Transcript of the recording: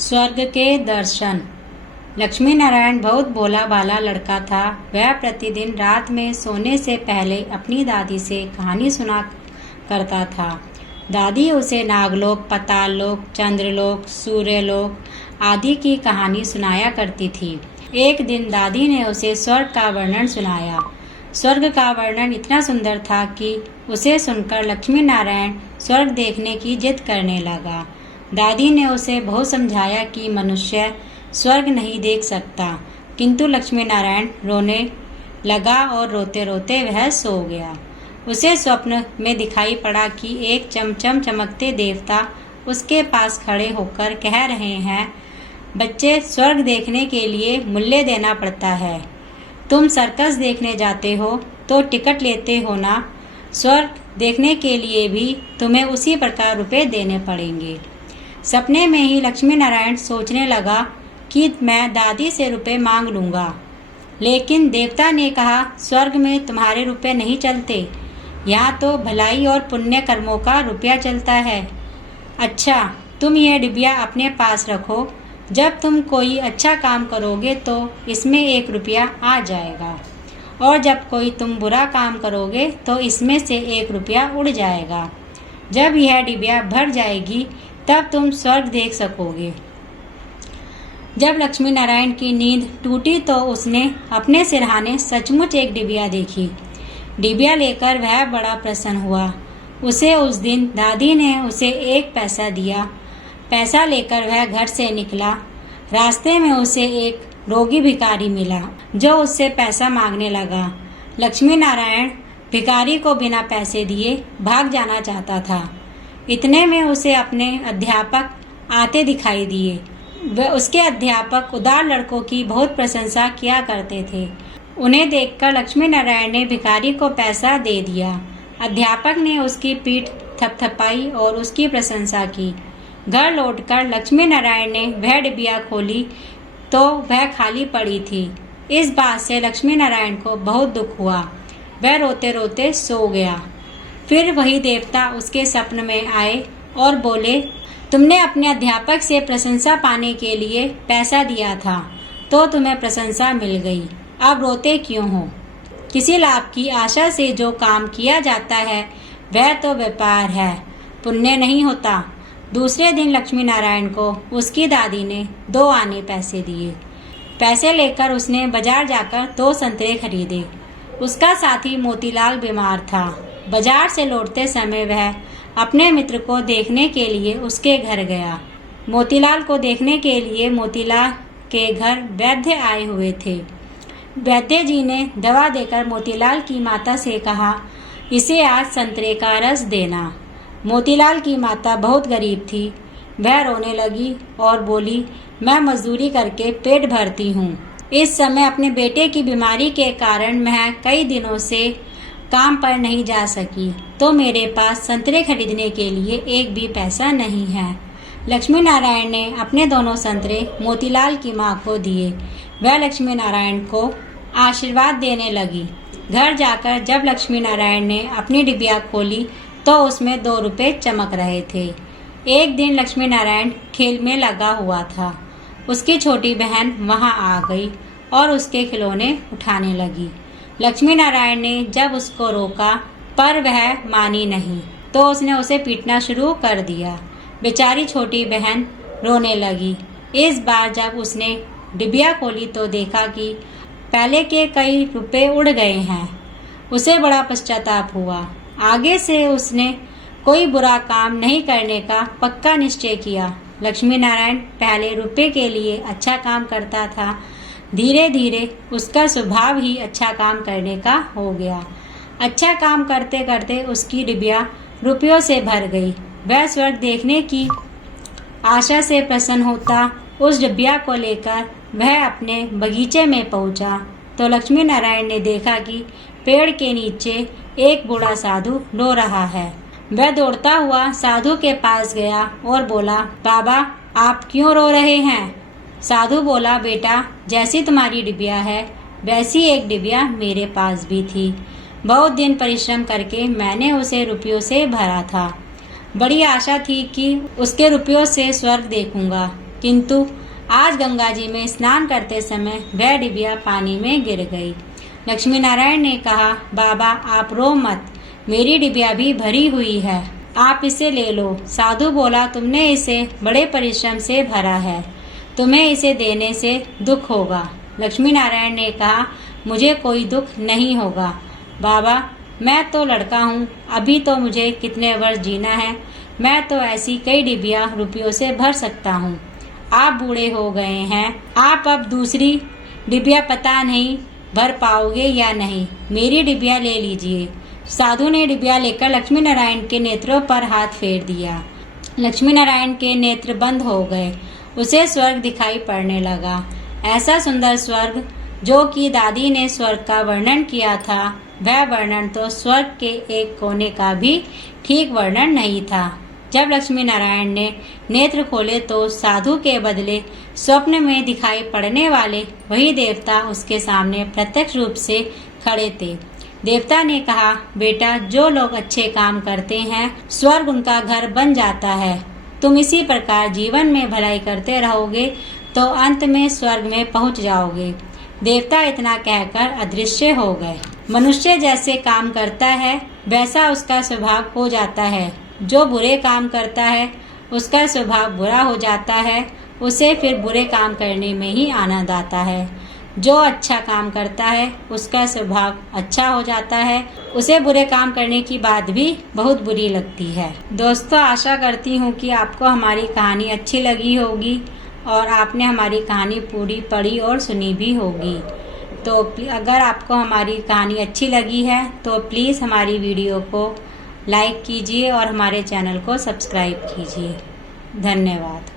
स्वर्ग के दर्शन। लक्ष्मी नारायण बहुत भोला भाला लड़का था। वह प्रतिदिन रात में सोने से पहले अपनी दादी से कहानी सुना करता था। दादी उसे नागलोक, पाताललोक, चंद्रलोक, सूर्यलोक आदि की कहानी सुनाया करती थी। एक दिन दादी ने उसे स्वर्ग का वर्णन सुनाया। स्वर्ग का वर्णन इतना सुंदर था कि उसे सुनकर लक्ष्मी नारायण स्वर्ग देखने की जिद करने लगा। दादी ने उसे बहुत समझाया कि मनुष्य स्वर्ग नहीं देख सकता, किंतु लक्ष्मी नारायण रोने लगा और रोते रोते वह सो गया। उसे स्वप्न में दिखाई पड़ा कि एक चमचम चमकते देवता उसके पास खड़े होकर कह रहे हैं, बच्चे, स्वर्ग देखने के लिए मूल्य देना पड़ता है। तुम सर्कस देखने जाते हो तो टिकट लेते हो ना, स्वर्ग देखने के लिए भी तुम्हें उसी प्रकार रुपए देने पड़ेंगे। सपने में ही लक्ष्मी नारायण सोचने लगा कि मैं दादी से रुपए मांग लूँगा, लेकिन देवता ने कहा, स्वर्ग में तुम्हारे रुपए नहीं चलते, यहाँ तो भलाई और पुण्य कर्मों का रुपया चलता है। अच्छा, तुम यह डिबिया अपने पास रखो, जब तुम कोई अच्छा काम करोगे तो इसमें 1 रुपया आ जाएगा, और जब कोई तुम बुरा काम करोगे तो इसमें से 1 रुपया उड़ जाएगा। जब यह डिबिया भर जाएगी तब तुम स्वर्ग देख सकोगे। जब लक्ष्मी नारायण की नींद टूटी तो उसने अपने सिरहाने सचमुच एक डिबिया देखी। डिबिया लेकर वह बड़ा प्रसन्न हुआ। उसे उस दिन दादी ने उसे 1 पैसा दिया। पैसा लेकर वह घर से निकला। रास्ते में उसे एक रोगी भिखारी मिला जो उससे पैसा मांगने लगा। लक्ष्मी नारायण भिखारी को बिना पैसे दिए भाग जाना चाहता था। इतने में उसे अपने अध्यापक आते दिखाई दिए। वह उसके अध्यापक उदार लड़कों की बहुत प्रशंसा किया करते थे। उन्हें देखकर लक्ष्मी नारायण ने भिखारी को पैसा दे दिया। अध्यापक ने उसकी पीठ थपथपाई और उसकी प्रशंसा की। घर लौटकर लक्ष्मी नारायण ने वह डिबिया खोली तो वह खाली पड़ी थी। इस बात से लक्ष्मी नारायण को बहुत दुख हुआ। वह रोते रोते सो गया। फिर वही देवता उसके स्वप्न में आए और बोले, तुमने अपने अध्यापक से प्रशंसा पाने के लिए पैसा दिया था तो तुम्हें प्रशंसा मिल गई, अब रोते क्यों हो? किसी लाभ की आशा से जो काम किया जाता है वह तो व्यापार है, पुण्य नहीं होता। दूसरे दिन लक्ष्मी नारायण को उसकी दादी ने 2 आने पैसे दिए। पैसे लेकर उसने बाजार जाकर 2 संतरे खरीदे। उसका साथी मोतीलाल बीमार था। बाजार से लौटते समय वह अपने मित्र को देखने के लिए उसके घर गया। मोतीलाल को देखने के लिए मोतीलाल के घर वैद्य आए हुए थे। वैद्य जी ने दवा देकर मोतीलाल की माता से कहा, इसे आज संतरे का रस देना। मोतीलाल की माता बहुत गरीब थी। वह रोने लगी और बोली, मैं मजदूरी करके पेट भरती हूँ। इस समय अपने बेटे की बीमारी के कारण मैं कई दिनों से काम पर नहीं जा सकी, तो मेरे पास संतरे खरीदने के लिए 1 भी पैसा नहीं है। लक्ष्मी नारायण ने अपने दोनों संतरे मोतीलाल की माँ को दिए। वह लक्ष्मी नारायण को आशीर्वाद देने लगी। घर जाकर जब लक्ष्मी नारायण ने अपनी डिबिया खोली तो उसमें 2 रुपये चमक रहे थे। एक दिन लक्ष्मी नारायण खेल में लगा हुआ था। उसकी छोटी बहन वहाँ आ गई और उसके खिलौने उठाने लगी। लक्ष्मी नारायण ने जब उसको रोका पर वह मानी नहीं, तो उसने उसे पीटना शुरू कर दिया। बेचारी छोटी बहन रोने लगी। इस बार जब उसने डिबिया खोली तो देखा कि पहले के कई रुपए उड़ गए हैं। उसे बड़ा पश्चाताप हुआ। आगे से उसने कोई बुरा काम नहीं करने का पक्का निश्चय किया। लक्ष्मी नारायण पहले रुपए के लिए अच्छा काम करता था। धीरे धीरे उसका स्वभाव ही अच्छा काम करने का हो गया। अच्छा काम करते करते उसकी डिबिया रुपयों से भर गई। वह स्वर्ग देखने की आशा से प्रसन्न होता उस डिबिया को लेकर वह अपने बगीचे में पहुंचा तो लक्ष्मी नारायण ने देखा कि पेड़ के नीचे एक बूढ़ा साधु रो रहा है। वह दौड़ता हुआ साधु के पास गया और बोला, बाबा, आप क्यों रो रहे हैं? साधु बोला, बेटा, जैसी तुम्हारी डिबिया है वैसी एक डिबिया मेरे पास भी थी। बहुत दिन परिश्रम करके मैंने उसे रुपयों से भरा था। बड़ी आशा थी कि उसके रुपयों से स्वर्ग देखूंगा, किंतु आज गंगा जी में स्नान करते समय वह डिबिया पानी में गिर गई। लक्ष्मी नारायण ने कहा, बाबा आप रो मत, मेरी डिबिया भी भरी हुई है, आप इसे ले लो। साधु बोला, तुमने इसे बड़े परिश्रम से भरा है, तुम्हें इसे देने से दुख होगा। लक्ष्मी नारायण ने कहा, मुझे कोई दुख नहीं होगा बाबा, मैं तो लड़का हूँ, अभी तो मुझे कितने वर्ष जीना है, मैं तो ऐसी कई डिबिया रुपयों से भर सकता हूँ। आप बूढ़े हो गए हैं, आप अब दूसरी डिबिया पता नहीं भर पाओगे या नहीं, मेरी डिबिया ले लीजिए। साधु ने डिबिया लेकर लक्ष्मी नारायण के नेत्रों पर हाथ फेर दिया। लक्ष्मी नारायण के नेत्र बंद हो गए, उसे स्वर्ग दिखाई पड़ने लगा। ऐसा सुंदर स्वर्ग जो कि दादी ने स्वर्ग का वर्णन किया था, वह वर्णन तो स्वर्ग के एक कोने का भी ठीक वर्णन नहीं था। जब लक्ष्मी नारायण ने नेत्र खोले तो साधु के बदले स्वप्न में दिखाई पड़ने वाले वही देवता उसके सामने प्रत्यक्ष रूप से खड़े थे। देवता ने कहा, बेटा, जो लोग अच्छे काम करते हैं स्वर्ग उनका घर बन जाता है। तुम इसी प्रकार जीवन में भलाई करते रहोगे तो अंत में स्वर्ग में पहुंच जाओगे। देवता इतना कहकर अदृश्य हो गए। मनुष्य जैसे काम करता है वैसा उसका स्वभाव हो जाता है। जो बुरे काम करता है उसका स्वभाव बुरा हो जाता है, उसे फिर बुरे काम करने में ही आनंद आता है। जो अच्छा काम करता है उसका स्वभाव अच्छा हो जाता है, उसे बुरे काम करने की बात भी बहुत बुरी लगती है। दोस्तों, आशा करती हूँ कि आपको हमारी कहानी अच्छी लगी होगी और आपने हमारी कहानी पूरी पढ़ी और सुनी भी होगी। तो अगर आपको हमारी कहानी अच्छी लगी है तो प्लीज़ हमारी वीडियो को लाइक कीजिए और हमारे चैनल को सब्सक्राइब कीजिए। धन्यवाद।